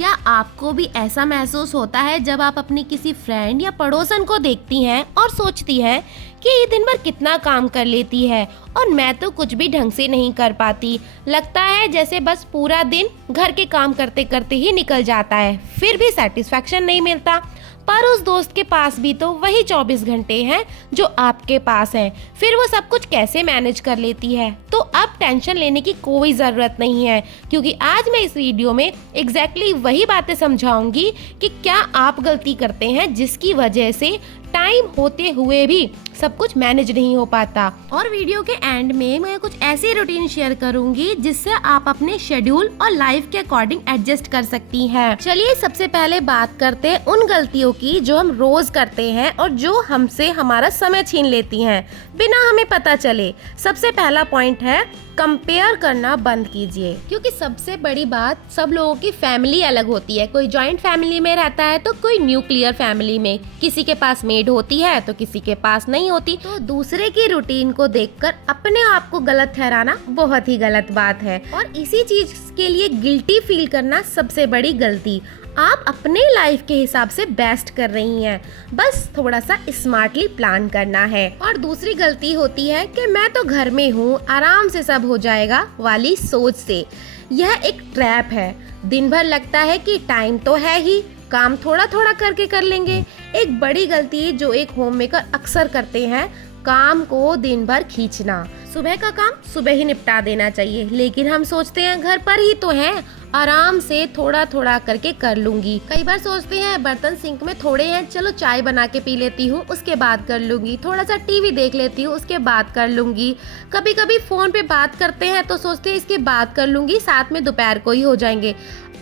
क्या आपको भी ऐसा महसूस होता है जब आप अपनी किसी फ्रेंड या पड़ोसन को देखती हैं और सोचती हैं कि ये दिन भर कितना काम कर लेती है और मैं तो कुछ भी ढंग से नहीं कर पाती। लगता है जैसे बस पूरा दिन घर के काम करते करते ही निकल जाता है, फिर भी सेटिस्फैक्शन नहीं मिलता। पर उस दोस्त के पास भी तो वही 24 घंटे हैं जो आपके पास हैं। फिर वो सब कुछ कैसे मैनेज कर लेती है? तो अब टेंशन लेने की कोई ज़रूरत नहीं है, क्योंकि आज मैं इस वीडियो में एग्जैक्टली वही बातें समझाऊंगी कि क्या आप गलती करते हैं जिसकी वजह से टाइम होते हुए भी सब कुछ मैनेज नहीं हो पाता। और वीडियो के एंड में मैं कुछ ऐसी रूटीन शेयर करूंगी जिससे आप अपने शेड्यूल और लाइफ के अकॉर्डिंग एडजस्ट कर सकती हैं। चलिए सबसे पहले बात करते हैं उन गलतियों की जो हम रोज करते हैं और जो हमसे हमारा समय छीन लेती हैं बिना हमें पता चले। सबसे पहला पॉइंट है कंपेयर करना बंद कीजिए, क्योंकि सबसे बड़ी बात, सब लोगों की फैमिली अलग होती है। कोई जॉइंट फैमिली में रहता है तो कोई न्यूक्लियर फैमिली में, किसी के पास मेड होती है तो किसी के पास नहीं होती। तो दूसरे की रूटीन को देखकर अपने आप को गलत ठहराना बहुत ही गलत बात है और इसी चीज के लिए गिल्टी फील करना सबसे बड़ी गलती। आप अपने लाइफ के हिसाब से बेस्ट कर रही हैं, बस थोड़ा सा स्मार्टली प्लान करना है। और दूसरी गलती होती है कि मैं तो घर में हूँ, आराम से सब हो जाएगा वाली सोच से। यह एक ट्रैप है। दिन भर लगता है कि टाइम तो है ही, काम थोड़ा थोड़ा करके कर लेंगे। एक बड़ी गलती जो एक होम मेकर अक्सर करते हैं, काम को दिन भर खींचना। सुबह का काम सुबह ही निपटा देना चाहिए, लेकिन हम सोचते हैं घर पर ही तो हैं, आराम से थोड़ा थोड़ा करके कर लूंगी। कई बार सोचते हैं बर्तन सिंक में थोड़े हैं, चलो चाय बना के पी लेती हूँ उसके बाद कर लूंगी, थोड़ा सा टीवी देख लेती हूँ उसके बाद कर लूंगी। कभी कभी फोन पे बात करते हैं तो सोचते हैं इसके बाद कर लूंगी, साथ में दोपहर को ही हो जाएंगे।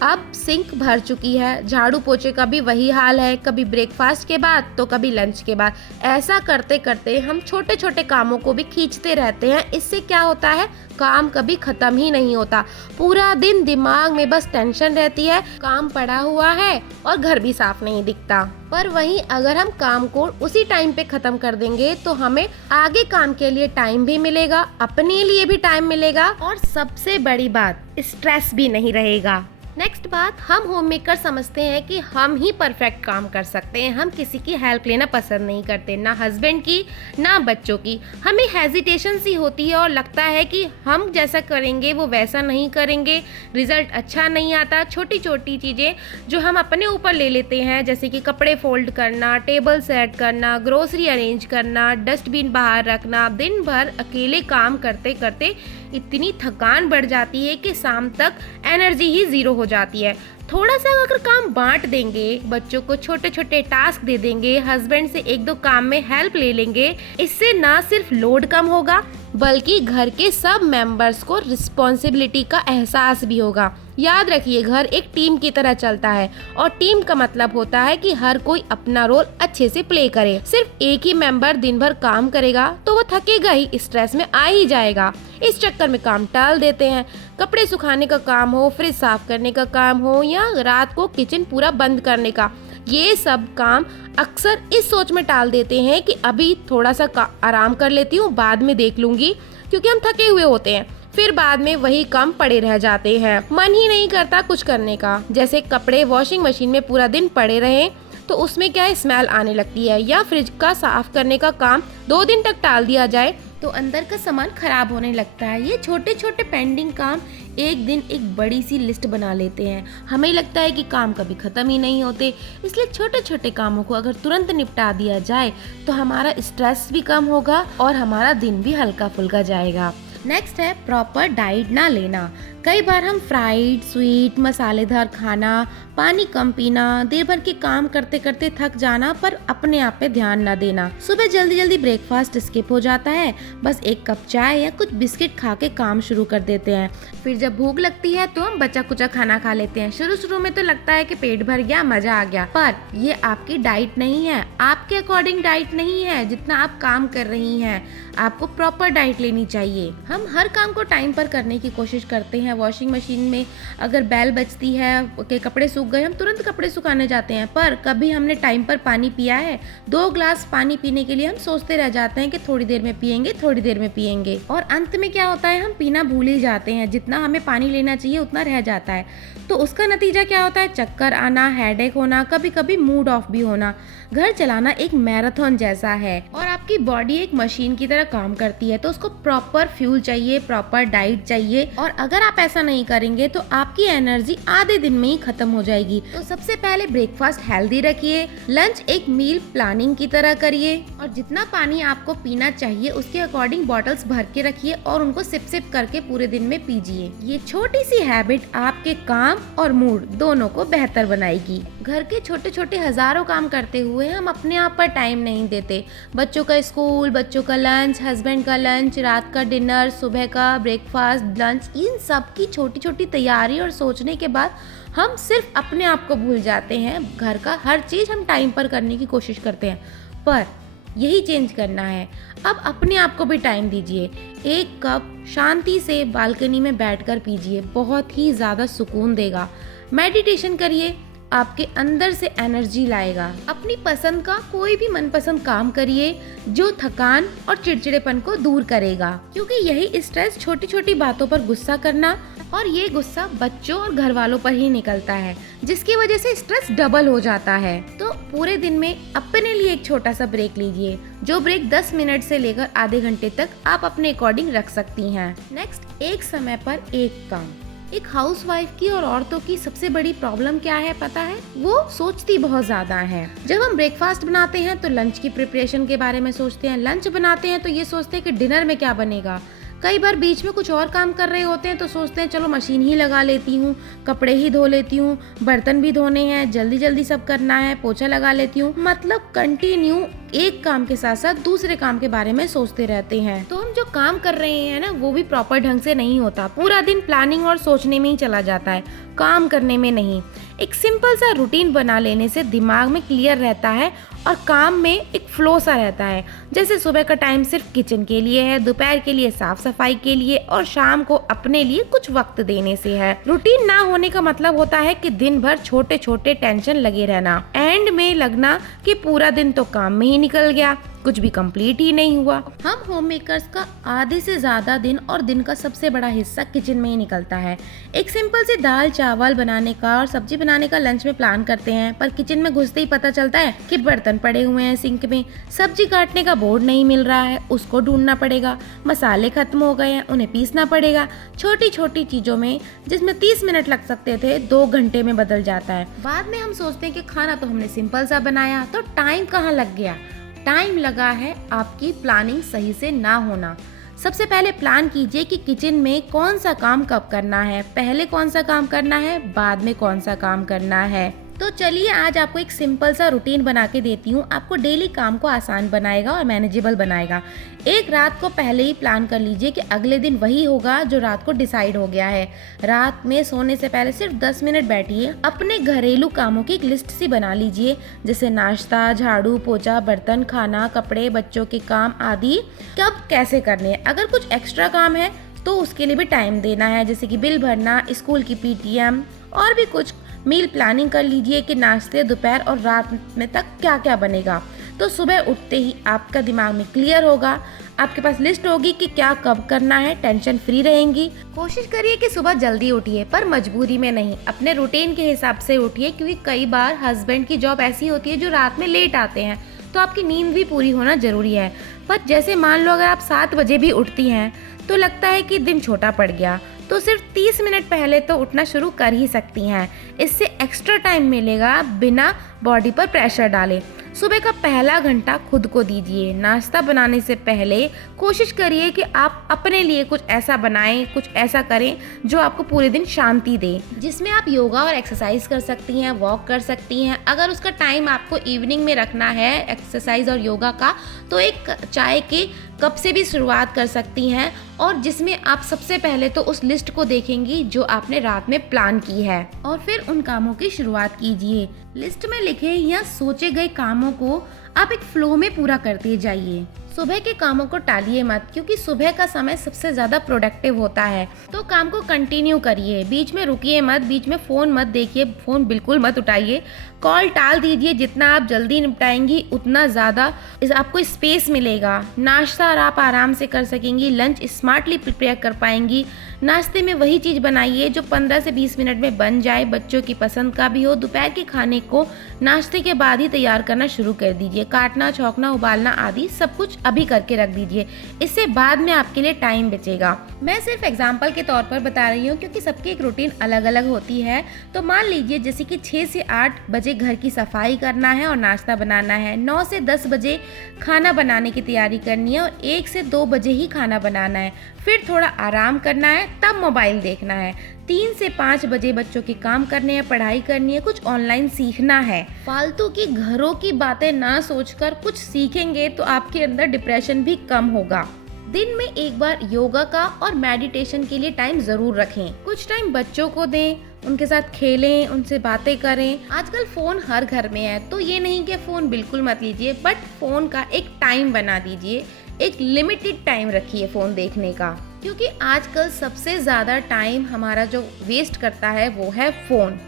अब सिंक भर चुकी है, झाड़ू पोछे का भी वही हाल है, कभी ब्रेकफास्ट के बाद तो कभी लंच के बाद। ऐसा करते करते हम छोटे छोटे कामों को भी खींचते रहते हैं। इससे क्या होता है, काम कभी खत्म ही नहीं होता। पूरा दिन दिमाग में बस टेंशन रहती है, काम पड़ा हुआ है और घर भी साफ नहीं दिखता। पर वहीं अगर हम काम को उसी टाइम पे खत्म कर देंगे तो हमें आगे काम के लिए टाइम भी मिलेगा, अपने लिए भी टाइम मिलेगा और सबसे बड़ी बात, स्ट्रेस भी नहीं रहेगा। नेक्स्ट बात, हम होम मेकर समझते हैं कि हम ही परफेक्ट काम कर सकते हैं। हम किसी की हेल्प लेना पसंद नहीं करते, ना हस्बैंड की ना बच्चों की। हमें हेजिटेशन सी होती है और लगता है कि हम जैसा करेंगे वो वैसा नहीं करेंगे, रिजल्ट अच्छा नहीं आता। छोटी छोटी चीज़ें जो हम अपने ऊपर ले लेते हैं, जैसे कि कपड़े फोल्ड करना, टेबल सेट करना, ग्रोसरी अरेंज करना, डस्टबिन बाहर रखना, दिन भर अकेले काम करते करते इतनी थकान बढ़ जाती है कि शाम तक एनर्जी ही जीरो हो जाती है। थोड़ा सा अगर काम बांट देंगे, बच्चों को छोटे छोटे टास्क दे देंगे, हस्बैंड से एक दो काम में हेल्प ले लेंगे, इससे ना सिर्फ लोड कम होगा बल्कि घर के सब मेंबर्स को रिस्पॉन्सिबिलिटी का एहसास भी होगा। याद रखिए, घर एक टीम की तरह चलता है और टीम का मतलब होता है कि हर कोई अपना रोल अच्छे से प्ले करे। सिर्फ एक ही मेंबर दिन भर काम करेगा तो वो थकेगा ही, स्ट्रेस में आ ही जाएगा। इस चक्कर में काम टाल देते हैं। कपड़े सुखाने का काम हो, फ्रिज साफ करने का काम हो या रात को किचन पूरा बंद करने का, ये सब काम अक्सर इस सोच में टाल देते हैं कि अभी थोड़ा सा आराम कर लेती हूँ, बाद में देख लूंगी, क्योंकि हम थके हुए होते हैं। फिर बाद में वही काम पड़े रह जाते हैं, मन ही नहीं करता कुछ करने का। जैसे कपड़े वॉशिंग मशीन में पूरा दिन पड़े रहे तो उसमें क्या है, स्मेल आने लगती है, या फ्रिज का साफ करने का काम 2 दिन तक टाल दिया जाए तो अंदर का सामान खराब होने लगता है। ये छोटे छोटे पेंडिंग काम एक दिन एक बड़ी सी लिस्ट बना लेते हैं। हमें लगता है कि काम कभी खत्म ही नहीं होते, इसलिए छोटे छोटे कामों को अगर तुरंत निपटा दिया जाए तो हमारा स्ट्रेस भी कम होगा और हमारा दिन भी हल्का फुल्का जाएगा। नेक्स्ट है प्रॉपर डाइट ना लेना। कई बार हम फ्राइड, स्वीट, मसालेदार खाना, पानी कम पीना, देर भर के काम करते करते थक जाना पर अपने आप पे ध्यान ना देना। सुबह जल्दी जल्दी ब्रेकफास्ट स्किप हो जाता है, बस एक कप चाय या कुछ बिस्किट खा के काम शुरू कर देते हैं। फिर जब भूख लगती है तो हम बचा कुचा खाना खा लेते हैं। शुरू में तो लगता है कि पेट भर गया, मजा आ गया, पर ये आपकी डाइट नहीं है, आपके अकॉर्डिंग डाइट नहीं है। जितना आप काम कर रही हैं, आपको प्रॉपर डाइट लेनी चाहिए। हम हर काम को टाइम पर करने की कोशिश करते हैं, वॉशिंग मशीन में अगर बेल बजती है कि कपड़े सूख गए, हम तुरंत कपड़े सुखाने जाते हैं, पर कभी हमने टाइम पर पानी पिया है? 2 ग्लास पानी पीने के लिए हम सोचते रह जाते हैं कि थोड़ी देर में पियेंगे, थोड़ी देर में पियेंगे, और अंत में क्या होता है, हम पीना भूल ही जाते हैं। जितना हमें पानी लेना चाहिए उतना रह जाता है। तो उसका नतीजा क्या होता है? चक्कर आना, हेडेक होना, कभी कभी मूड ऑफ भी होना। घर चलाना एक मैराथन जैसा है और आपकी बॉडी एक मशीन की तरह काम करती है, तो उसको प्रॉपर फ्यूल चाहिए, प्रॉपर डाइट चाहिए, और अगर आप ऐसा नहीं करेंगे तो आपकी एनर्जी आधे दिन में ही खत्म हो जाएगी। तो सबसे पहले ब्रेकफास्ट हेल्दी रखिए, लंच एक मील प्लानिंग की तरह करिए, और जितना पानी आपको पीना चाहिए उसके अकॉर्डिंग बॉटल्स भर के रखिए और उनको सिप सिप करके पूरे दिन में पीजिए। ये छोटी सी हैबिट आपके काम और मूड दोनों को बेहतर बनाएगी। घर के छोटे छोटे हजारों काम करते हुए हम अपने आप पर टाइम नहीं देते। बच्चों का स्कूल, बच्चों का लंच, हस्बैंड का लंच, रात का डिनर, सुबह का ब्रेकफास्ट, लंच, इन सब की छोटी छोटी तैयारी और सोचने के बाद हम सिर्फ अपने आप को भूल जाते हैं। घर का हर चीज़ हम टाइम पर करने की कोशिश करते हैं, पर यही चेंज करना है। अब अपने आप को भी टाइम दीजिए। 1 कप शांति से बालकनी में बैठकर पीजिए, बहुत ही ज़्यादा सुकून देगा। मेडिटेशन करिए, आपके अंदर से एनर्जी लाएगा। अपनी पसंद का कोई भी मनपसंद काम करिए जो थकान और चिड़चिड़ेपन को दूर करेगा, क्योंकि यही स्ट्रेस छोटी छोटी बातों पर गुस्सा करना, और ये गुस्सा बच्चों और घर वालों पर ही निकलता है, जिसकी वजह से स्ट्रेस डबल हो जाता है। तो पूरे दिन में अपने लिए एक छोटा सा ब्रेक लीजिए, जो ब्रेक 10 मिनट से लेकर आधे घंटे तक आप अपने अकॉर्डिंग रख सकती हैं। नेक्स्ट, एक समय पर एक काम। एक हाउसवाइफ की और औरतों की सबसे बड़ी प्रॉब्लम क्या है पता है? वो सोचती बहुत ज्यादा है। जब हम ब्रेकफास्ट बनाते हैं तो लंच की प्रिपरेशन के बारे में सोचते हैं, लंच बनाते हैं तो ये सोचते हैं कि डिनर में क्या बनेगा। कई बार बीच में कुछ और काम कर रहे होते हैं तो सोचते हैं चलो मशीन ही लगा लेती हूँ, कपड़े ही धो लेती हूँ, बर्तन भी धोने हैं, जल्दी जल्दी सब करना है, पोछा लगा लेती हूँ। मतलब कंटिन्यू एक काम के साथ साथ दूसरे काम के बारे में सोचते रहते हैं। तो हम जो काम कर रहे हैं ना, वो भी प्रॉपर ढंग से नहीं होता। पूरा दिन प्लानिंग और सोचने में ही चला जाता है, काम करने में नहीं। एक सिंपल सा रूटीन बना लेने से दिमाग में क्लियर रहता है और काम में एक फ्लो सा रहता है। जैसे सुबह का टाइम सिर्फ किचन के लिए है, दोपहर के लिए साफ सफाई के लिए, और शाम को अपने लिए कुछ वक्त देने से है। रूटीन ना होने का मतलब होता है कि दिन भर छोटे छोटे टेंशन लगे रहना, एंड में लगना कि पूरा दिन तो काम में ही निकल गया, कुछ भी कंप्लीट ही नहीं हुआ। हम होम मेकर्स का आधे से ज्यादा दिन और दिन का सबसे बड़ा हिस्सा किचन में ही निकलता है। एक सिंपल सी दाल चावल बनाने का और सब्जी बनाने का लंच में प्लान करते हैं, पर किचन में घुसते ही पता चलता है कि बर्तन पड़े हुए हैं सिंक में, सब्जी काटने का बोर्ड नहीं मिल रहा है, उसको ढूंढना पड़ेगा, मसाले खत्म हो गए हैं, उन्हें पीसना पड़ेगा। छोटी छोटी चीजों में जिसमें 30 मिनट लग सकते थे 2 घंटे में बदल जाता है। बाद में हम सोचते हैं कि खाना तो हमने सिंपल सा बनाया, तो टाइम कहाँ लग गया? टाइम लगा है आपकी प्लानिंग सही से ना होना। सबसे पहले प्लान कीजिए कि किचन में कौन सा काम कब करना है, पहले कौन सा काम करना है, बाद में कौन सा काम करना है। तो चलिए आज आपको एक सिंपल सा रूटीन बना के देती हूँ। आपको डेली काम को आसान बनाएगा और मैनेजेबल बनाएगा। एक रात को पहले ही प्लान कर लीजिए कि अगले दिन वही होगा जो रात को डिसाइड हो गया है। रात में सोने से पहले सिर्फ 10 मिनट बैठिए, अपने घरेलू कामों की एक लिस्ट सी बना लीजिए, जैसे नाश्ता, झाड़ू पोछा, बर्तन, खाना, कपड़े, बच्चों के काम आदि कब कैसे करने हैं। अगर कुछ एक्स्ट्रा काम है तो उसके लिए भी टाइम देना है, जैसे कि बिल भरना, स्कूल की पीटीएम और भी कुछ। मील प्लानिंग कर लीजिए कि नाश्ते, दोपहर और रात में तक क्या क्या बनेगा। तो सुबह उठते ही आपका दिमाग में क्लियर होगा, आपके पास लिस्ट होगी कि क्या कब करना है, टेंशन फ्री रहेंगी। कोशिश करिए कि सुबह जल्दी उठिए, पर मजबूरी में नहीं, अपने रूटीन के हिसाब से उठिए, क्योंकि कई बार हस्बैंड की जॉब ऐसी होती है जो रात में लेट आते हैं, तो आपकी नींद भी पूरी होना जरूरी है। पर जैसे मान लो अगर आप 7 बजे भी उठती हैं तो लगता है कि दिन छोटा पड़ गया, तो सिर्फ 30 मिनट पहले तो उठना शुरू कर ही सकती हैं। इससे एक्स्ट्रा टाइम मिलेगा बिना बॉडी पर प्रेशर डाले। सुबह का पहला घंटा खुद को दीजिए। नाश्ता बनाने से पहले कोशिश करिए कि आप अपने लिए कुछ ऐसा बनाएं, कुछ ऐसा करें जो आपको पूरे दिन शांति दे, जिसमें आप योगा और एक्सरसाइज कर सकती हैं, वॉक कर सकती हैं। अगर उसका टाइम आपको इवनिंग में रखना है एक्सरसाइज और योगा का, तो एक चाय के कप से भी शुरुआत कर सकती हैं और जिसमें आप सबसे पहले तो उस लिस्ट को देखेंगी जो आपने रात में प्लान की है और फिर उन कामों की शुरुआत कीजिए। लिस्ट में लिखे या सोचे गए कामों को आप एक फ्लो में पूरा करते जाइए। सुबह के कामों को टालिए मत, क्योंकि सुबह का समय सबसे ज्यादा प्रोडक्टिव होता है। तो काम को कंटिन्यू करिए, बीच में रुकिए मत, बीच में फोन मत देखिए, फोन बिल्कुल मत उठाइए, कॉल टाल दीजिए। जितना आप जल्दी निपटाएंगी उतना ज्यादा आपको स्पेस मिलेगा। नाश्ता आप आराम से कर सकेंगी, लंच स्मार्टली प्रिपेयर कर पाएंगी। नाश्ते में वही चीज़ बनाइए जो 15 से 20 मिनट में बन जाए, बच्चों की पसंद का भी हो। दोपहर के खाने को नाश्ते के बाद ही तैयार करना शुरू कर दीजिए। काटना, छौंकना, उबालना आदि सब कुछ अभी करके रख दीजिए, इससे बाद में आपके लिए टाइम बचेगा। मैं सिर्फ एग्जाम्पल के तौर पर बता रही हूँ, क्योंकि सबकी एक रूटीन अलग अलग होती है। तो मान लीजिए जैसे कि 6 से 8 बजे घर की सफाई करना है और नाश्ता बनाना है, 9 से 10 बजे खाना बनाने की तैयारी करनी है और 1 से 2 बजे ही खाना बनाना है, फिर थोड़ा आराम करना है, तब मोबाइल देखना है। 3 से 5 बजे बच्चों के काम करने हैं, पढ़ाई करनी है, कुछ ऑनलाइन सीखना है। फालतू की घरों की बातें ना सोचकर कुछ सीखेंगे तो आपके अंदर डिप्रेशन भी कम होगा। दिन में एक बार योगा का और मेडिटेशन के लिए टाइम जरूर रखें। कुछ टाइम बच्चों को दें, उनके साथ खेलें, उनसे बातें करें। आजकल फोन हर घर में है, तो ये नहीं कि फोन बिल्कुल मत लीजिए, बट फोन का एक टाइम बना दीजिए, एक लिमिटेड टाइम रखिए फोन देखने का। क्योंकि आजकल सबसे ज़्यादा टाइम हमारा जो वेस्ट करता है वो है फ़ोन।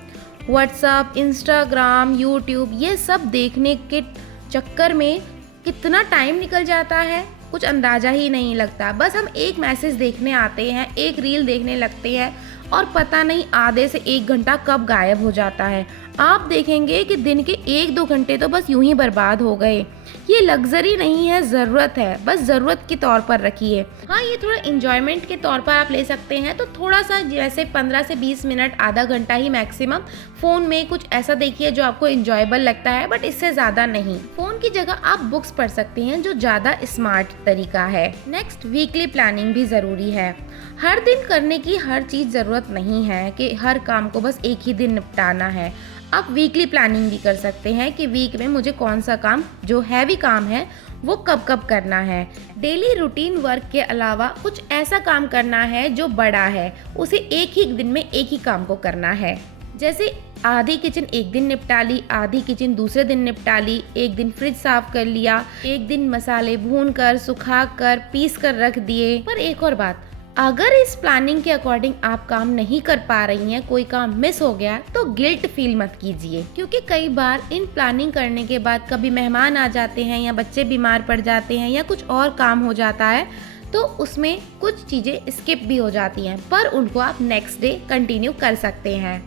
व्हाट्सअप, इंस्टाग्राम, यूट्यूब, ये सब देखने के चक्कर में कितना टाइम निकल जाता है कुछ अंदाज़ा ही नहीं लगता। बस हम एक मैसेज देखने आते हैं, एक रील देखने लगते हैं और पता नहीं आधे से 1 घंटा कब गायब हो जाता है। आप देखेंगे कि दिन के 1-2 घंटे तो बस यूं ही बर्बाद हो गए। ये लग्जरी नहीं है, ज़रूरत है, बस ज़रूरत के तौर पर रखिए। हाँ, ये थोड़ा इंजॉयमेंट के तौर पर आप ले सकते हैं, तो थोड़ा सा जैसे 15 से 20 मिनट, आधा घंटा ही मैक्सिमम फ़ोन में कुछ ऐसा देखिए जो आपको इंजॉयबल लगता है, बट इससे ज़्यादा नहीं। फ़ोन की जगह आप बुक्स पढ़ सकते हैं, जो ज़्यादा स्मार्ट तरीका है। नेक्स्ट, वीकली प्लानिंग भी ज़रूरी है। हर दिन करने की हर चीज़ ज़रूरत नहीं है कि हर काम को बस एक ही दिन निपटाना है। आप वीकली प्लानिंग भी कर सकते हैं कि वीक में मुझे कौन सा काम, जो हैवी काम है, वो कब कब करना है। डेली रूटीन वर्क के अलावा कुछ ऐसा काम करना है जो बड़ा है, उसे एक ही दिन में एक ही काम को करना है। जैसे आधी किचन एक दिन निपटा ली, आधी किचन दूसरे दिन निपटा ली, एक दिन फ्रिज साफ कर लिया, एक दिन मसाले भून कर, सुखा कर, पीस कर रख दिए। पर एक और बात, अगर इस प्लानिंग के अकॉर्डिंग आप काम नहीं कर पा रही हैं, कोई काम मिस हो गया, तो गिल्ट फील मत कीजिए। क्योंकि कई बार इन प्लानिंग करने के बाद कभी मेहमान आ जाते हैं या बच्चे बीमार पड़ जाते हैं या कुछ और काम हो जाता है, तो उसमें कुछ चीज़ें स्किप भी हो जाती हैं, पर उनको आप नेक्स्ट डे कंटिन्यू कर सकते हैं।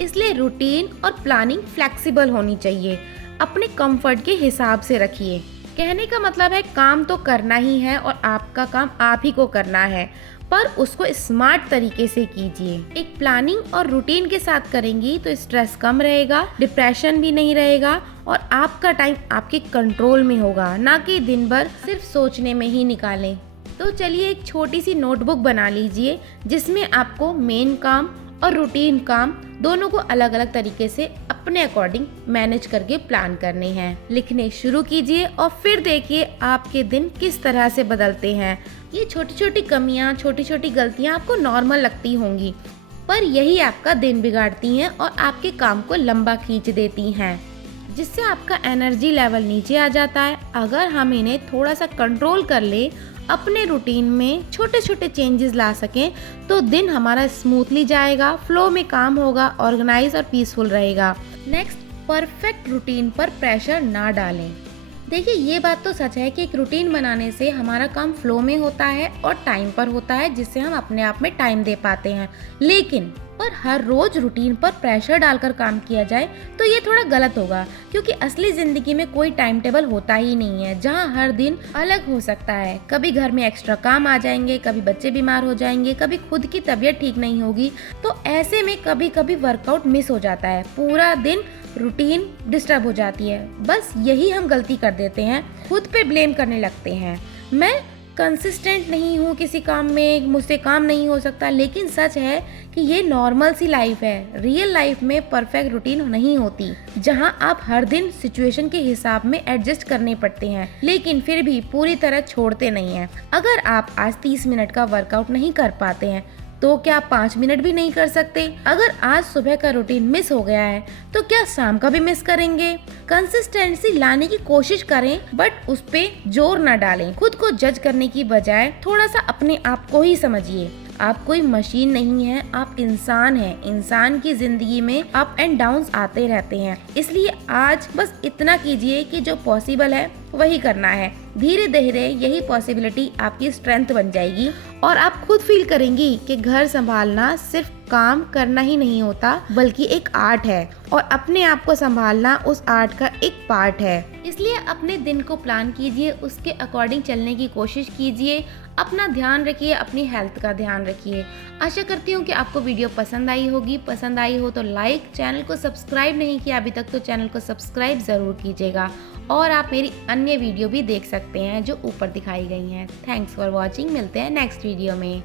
इसलिए रूटीन और प्लानिंग फ्लेक्सिबल होनी चाहिए, अपने कंफर्ट के हिसाब से रखिए। कहने का मतलब है काम तो करना ही है और आपका काम आप ही को करना है, पर उसको स्मार्ट तरीके से कीजिए। एक प्लानिंग और रूटीन के साथ करेंगी तो स्ट्रेस कम रहेगा, डिप्रेशन भी नहीं रहेगा और आपका टाइम आपके कंट्रोल में होगा, ना कि दिन भर सिर्फ सोचने में ही निकालें। तो चलिए एक छोटी सी नोटबुक बना लीजिए, जिसमें आपको मेन काम और रूटीन काम दोनों को अलग अलग तरीके से अपने अकॉर्डिंग मैनेज करके प्लान करने हैं। लिखने शुरू कीजिए और फिर देखिए आपके दिन किस तरह से बदलते हैं। ये छोटी छोटी कमियां, छोटी छोटी गलतियां आपको नॉर्मल लगती होंगी, पर यही आपका दिन बिगाड़ती हैं और आपके काम को लंबा खींच देती हैं, जिससे आपका एनर्जी लेवल नीचे आ जाता है। अगर हम इन्हें थोड़ा सा कंट्रोल कर ले, अपने रूटीन में छोटे छोटे चेंजेस ला सकें, तो दिन हमारा स्मूथली जाएगा, फ्लो में काम होगा, ऑर्गेनाइज और पीसफुल रहेगा। नेक्स्ट, परफेक्ट रूटीन पर प्रेशर ना डालें। देखिए, ये बात तो सच है कि एक रूटीन बनाने से हमारा काम फ्लो में होता है और टाइम पर होता है, जिससे हम अपने आप में टाइम दे पाते हैं। लेकिन पर हर रोज रूटीन पर प्रेशर डालकर काम किया जाए तो ये थोड़ा गलत होगा, क्योंकि असली जिंदगी में कोई टाइम टेबल होता ही नहीं है, जहाँ हर दिन अलग हो सकता है। कभी घर में एक्स्ट्रा काम आ जाएंगे, कभी बच्चे बीमार हो जाएंगे, कभी खुद की तबीयत ठीक नहीं होगी, तो ऐसे में कभी कभी वर्कआउट मिस हो जाता है, पूरा दिन रूटीन डिस्टर्ब हो जाती है। बस यही हम गलती कर देते हैं, खुद पे ब्लेम करने लगते हैं। मैं कंसिस्टेंट नहीं हूँ किसी काम में, मुझसे काम नहीं हो सकता, लेकिन सच है कि ये नॉर्मल सी लाइफ है। रियल लाइफ में परफेक्ट रूटीन नहीं होती, जहाँ आप हर दिन सिचुएशन के हिसाब में एडजस्ट करने पड़ते हैं, लेकिन फिर भी पूरी तरह छोड़ते नहीं हैं। अगर आप आज 30 मिनट का वर्कआउट नहीं कर पाते हैं तो क्या आप 5 मिनट भी नहीं कर सकते? अगर आज सुबह का रूटीन मिस हो गया है तो क्या शाम का भी मिस करेंगे? कंसिस्टेंसी लाने की कोशिश करें, बट उस पे जोर न डालें। खुद को जज करने की बजाय थोड़ा सा अपने आप को ही समझिए। आप कोई मशीन नहीं है, आप इंसान हैं। इंसान की जिंदगी में अप एंड डाउन्स आते रहते हैं, इसलिए आज बस इतना कीजिए कि जो पॉसिबल है वही करना है। धीरे धीरे यही पॉसिबिलिटी आपकी स्ट्रेंथ बन जाएगी और आप खुद फील करेंगी कि घर संभालना सिर्फ काम करना ही नहीं होता, बल्कि एक आर्ट है और अपने आप को संभालना उस आर्ट का एक पार्ट है। इसलिए अपने दिन को प्लान कीजिए, उसके अकॉर्डिंग चलने की कोशिश कीजिए, अपना ध्यान रखिए, अपनी हेल्थ का ध्यान रखिए। आशा करती हूँ कि आपको वीडियो पसंद आई होगी। पसंद आई हो तो लाइक, चैनल को सब्सक्राइब नहीं किया अभी तक तो चैनल को सब्सक्राइब ज़रूर कीजिएगा और आप मेरी अन्य वीडियो भी देख सकते हैं जो ऊपर दिखाई गई हैं। Thanks for watching. मिलते हैं नेक्स्ट वीडियो में।